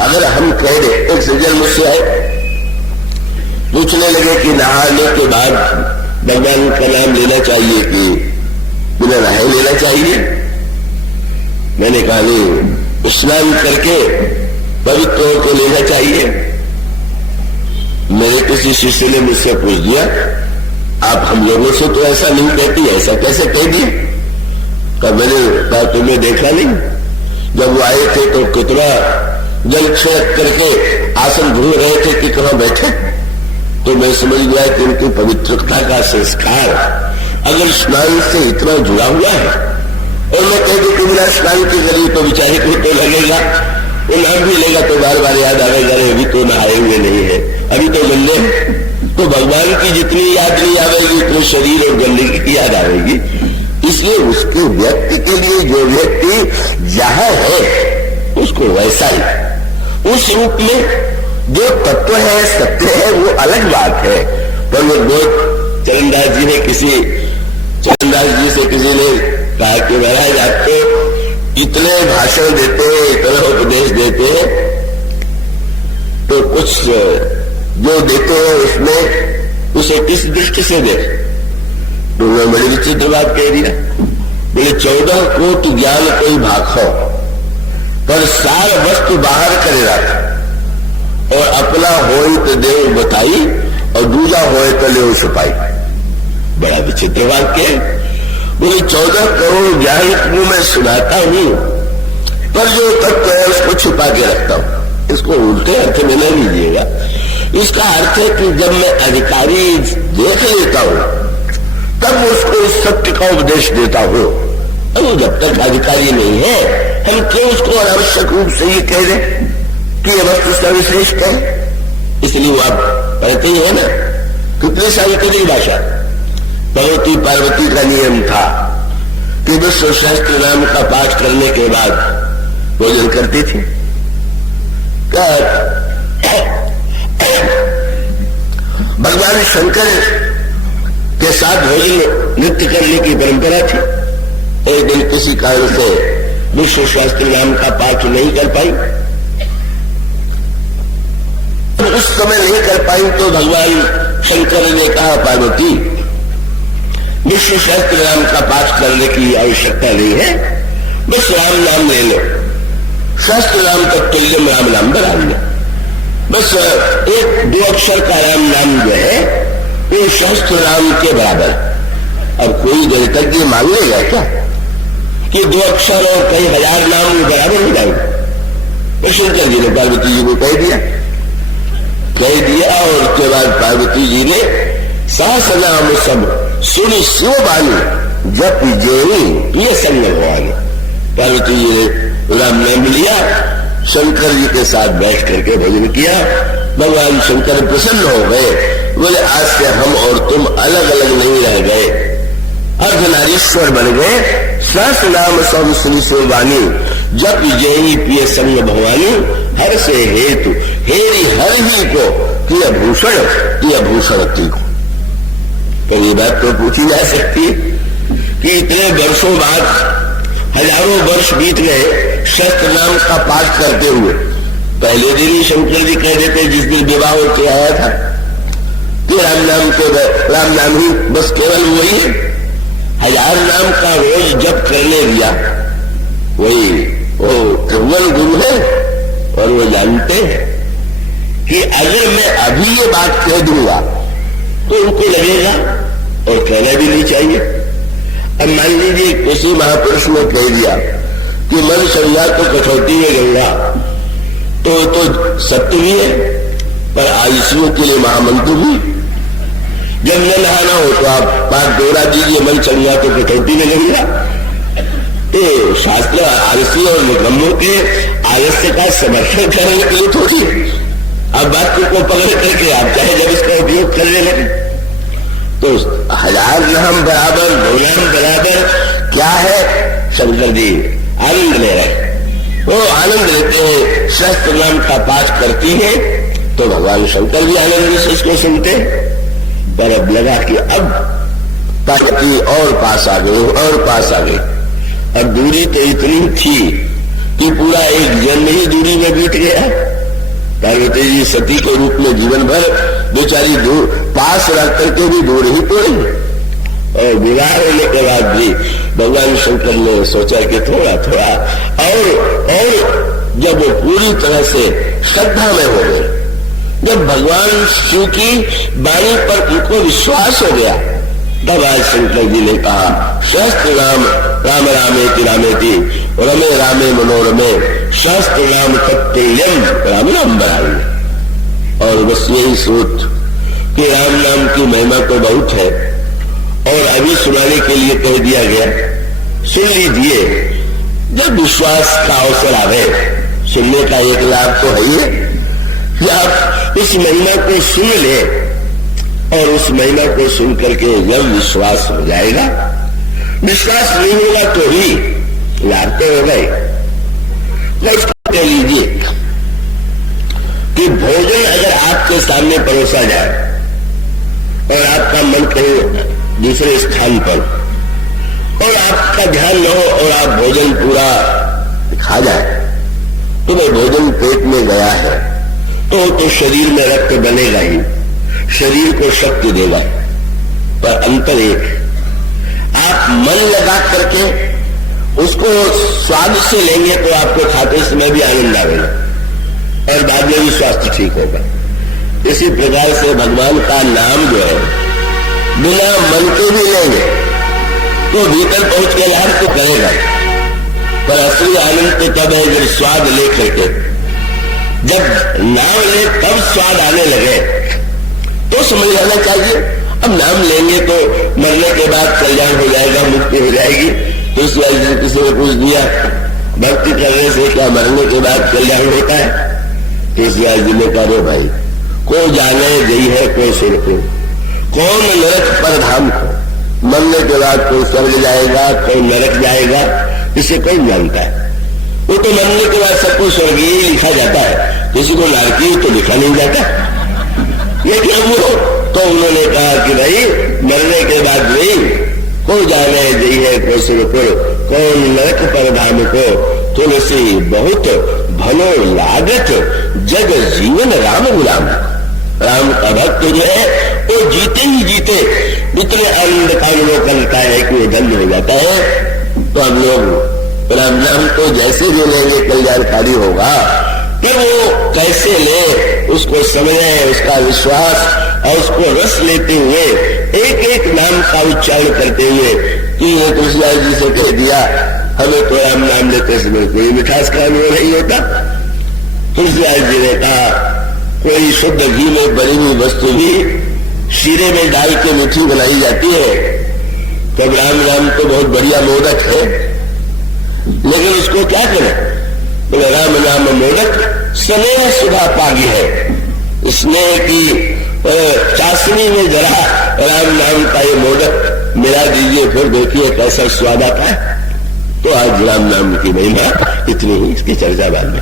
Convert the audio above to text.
अगर हम कह दे, एक सज्जन मुझसे आए, पूछने लगे कि नहाने के बाद भगवान का नाम लेना चाहिए कि बिना नहाए लेना चाहिए। मैंने कहा नहीं, स्नान करके पवित्र होकर लेना चाहिए। मेरे किसी शिष्य ने मुझसे पूछ दिया, आप हम लोगों से तो ऐसा नहीं कहती, ऐसा कैसे कह दिए? कहा मैंने कहा तुम्हें देखा नहीं, जब वो आए थे तो कितना जल छिड़क करके आसन ढूंढ रहे थे कि कहां बैठे, तो मैं समझ गया कि उनकी पवित्रता का संस्कार अगर स्नान से इतना जुड़ा हुआ है, और मैं कह दूं कि बिना स्नान के करिए तो बेचारे को तो लगेगा, वो नाम भी लेगा तो बार बार याद आएगा, अभी तो नहाए हुए नहीं है, अभी तो गंदे, तो भगवान की जितनी याद नहीं आवेगी उतने शरीर और गंदगी की याद आवेगी। इसलिए उसके व्यक्ति के लिए जो व्यक्ति जहां है उसको वैसा ही, उस रूप में जो तत्व है, सत्य है, वो अलग बात है। पर वो बहुत चरणदास जी ने चरणदास जी से किसी ने कहा कि महाराज आप तो इतने भाषण देते हैं, इतना उपदेश देते हैं, तो कुछ जो देते हैं उसमें उसे किस दृष्टि से दे? तो मैं बड़ी विचित्र बात कह दिया, बोले 14 कोटि ज्ञान कोई भाखो, पर सार वस्तु बाहर करे रखा, और अपना होई तो देव बताई, और दूजा होए तो ले छुपाई। बड़ा विचित्र वाक्य है। बोले 14 करोड़ ज्ञान को मैं सुनाता हूं, पर जो तत्व है उसको छुपा के रखता हूं। इसको उल्टे अर्थ में नहीं लीजिएगा। इसका अर्थ है कि जब मैं अधिकारी देख लेता हूं तब उसको इस सत्य का उपदेश देता हूं। अब वो जब तक अधिकारी नहीं है, हम क्यों उसको अनावश्यक रूप से ये कह दें कि यह वस्तु सर्वश्रेष्ठ है? इसलिए वो आप पढ़ते ही है ना, कितने साल की भाषा। भगवती पार्वती का नियम था कि विश्व सहस्त्र नाम का पाठ करने के बाद भोजन करती थी। भगवान शंकर के साथ भोजन नृत्य करने की परंपरा थी। एक दिन किसी कारण से विश्व सहस्त्र नाम का पाठ नहीं कर पाई, उस समय नहीं कर पाई तो भगवान शंकर ने कहा पार्वती विश्व सहस्त्र नाम का पाठ करने की आवश्यकता नहीं है, बस राम नाम ले लो, सहस्त्र नाम तक तुल्यम राम नाम बना लो, बस एक 2 अक्षर का राम नाम जो है वो सहस्त्र नाम के बराबर। अब कोई गणितज्ञ मान लेगा क्या कि 2 अक्षर और कई हजार नाम बराबर हो जाएंगे? तो शंकर जी ने पार्वती जी को कह दिया और उसके बाद पार्वती जी ने सहस्र नाम सब सुनी शिव बानी जप जेई ये संग भगवान। पार्वती जी ने राम नाम लिया, शंकर जी के साथ बैठ करके भजन किया। भगवान शंकर प्रसन्न हो गए, बोले आज से हम और तुम अलग अलग नहीं रह गए, अर्धनारीश्वर बन गए। सहस्र नाम सब सुनी शिव बानी जप जेई पिय संग भगवानी, हर से हेतु हेरी हर ही को किया भूषण ती को। तो ये बात तो पूछी जा सकती है कि इतने वर्षों बाद, हजारों वर्ष बीत गए शस्त्र नाम का पाठ करते हुए, पहले दिन ही शंकर जी कह देते जिस दिन विवाह होके आया था कि राम नाम ही बस केवल वही है। 1000 नाम का रोज जप करने दिया, वही वो त्रिभुवन गुरु है, और वो जानते हैं कि अगर मैं अभी ये बात कह दूंगा तो उनको लगेगा, और कहना भी नहीं चाहिए। अब मान लीजिए किसी महापुरुष ने कह दिया कि मन संज्ञा तो कठौती में गंगा, तो सत्य भी है, पर आयुषियों के लिए महामंत्र भी। जब न नहाना हो तो आप 5 डोरा दीजिए, मन संज्ञा तो कठौती में गंगा। तो शास्त्र आलसी और निगमों के आलस्य का समर्थन करने के लिए थोड़ी। अब बात को पकड़ करके आप चाहे जब इसका उपयोग करने लगे तो 1000 नाम बराबर, 2 नाम बराबर क्या है? शंकर जी आनंद ले रहे, वो आनंद लेते हैं। सहस्त्र नाम का पाठ करती है तो भगवान शंकर भी आनंद से इसको सुनते। पर अब लगा कि अब पार्वती और पास आ गई, और पास आ गई। अब दूरी तो इतनी थी कि पूरा एक जन्म ही दूरी में बीत गया। पार्वती जी सती के रूप में जीवन भर बेचारी दूर पास रह करके भी दूर ही पड़ी, और विवाह होने के बाद भी भगवान शंकर ने सोचा कि थोड़ा थोड़ा और जब वो पूरी तरह से श्रद्धा में हो गए, जब भगवान शिव की वाणी पर उनको विश्वास हो गया, तब आज शंकर जी ने कहा सहस्त्र नाम राम रामेति रामेति रमे रामे मनोरमे सहस्त्र नाम तत्तुल्यम राम नाम बराबर। और बस यही सोच कि राम नाम की महिमा तो बहुत है और अभी सुनाने के लिए कह दिया गया, सुन लीजिए। जब विश्वास का अवसर आवे, सुनने का एक लाभ तो है ही कि आप इस महिमा को सुन ले, और उस महिमा को सुन करके जब विश्वास हो जाएगा, विश्वास नहीं होगा तो ही लाभ तो होगा ही। कह लीजिए कि भोजन अगर आपके सामने परोसा जाए और आपका मन कहीं दूसरे स्थान पर और आपका ध्यान न हो और आप भोजन पूरा खा जाए, तो वह भोजन पेट में गया है तो शरीर में रक्त बनेगा ही, शरीर को शक्ति देगा। पर अंतर एक, आप मन लगा करके उसको स्वाद से लेंगे तो आपको खाते समय भी आनंद आएगा और बाद में भी स्वास्थ्य ठीक होगा। इसी प्रकार से भगवान का नाम जो है बिना मन के भी लेंगे तो भीतर पहुंच के लाभ तो करेगा, पर असली आनंद तो तब है जब स्वाद ले करके, जब नाम ले तब स्वाद आने लगे तो समझ लेना चाहिए। अब नाम लेंगे तो मरने के बाद कल्याण हो जाएगा, मुक्ति हो जाएगी। तो इस वजह से किसी ने पूछ दिया भक्ति करने से क्या मरने के बाद कल्याण होता है? तो इस वजह ने कहा भाई, को जाने गई है कोई सुर को, कौन नरक पर धाम को, मरने के बाद कोई स्वर्ग जाएगा कोई नरक जाएगा, इसे कौन जानता है? वो तो मरने के बाद सबको स्वर्गीय लिखा जाता है, किसी को नरकीय तो लिखा नहीं जाता। लेकिन वो तो उन्होंने कहा कि भाई मरने के बाद नहीं, को जाने गई है कोई सुर को, कौन नरक पर धाम को, तुलसी बहुत भलो लागत जग जीवन राम गुलाम। राम का भक्त जो है वो जीते ही जीते इतने आनंद का अनुभव करता है कि वो धन्य हो जाता है। तो हम लोग राम नाम को जैसे भी लेंगे कल्याणकारी होगा, फिर वो कैसे ले उसको समझे, उसका विश्वास और उसको रस लेते हुए एक एक नाम का उच्चारण करते हुए कि तुलसीदास जी से कह दिया हमें तो राम नाम लेते समय कोई मिठास का अनुभव नहीं होता। तुलसीदास जी ने कहा कोई शुद्ध घी में बनी हुई वस्तु भी शीरे में डाल के मीठी बनाई जाती है, तब राम नाम तो बहुत बढ़िया मोदक है, लेकिन उसको क्या करें? बोले राम नाम मोदक स्नेह सुधा पागी है। स्नेह की चाशनी में जरा राम नाम का ये मोदक मिला दीजिए, फिर देखिए कैसा स्वाद आता है। तो आज राम नाम की महिमा इतनी ही, इसकी चर्चा बाद में।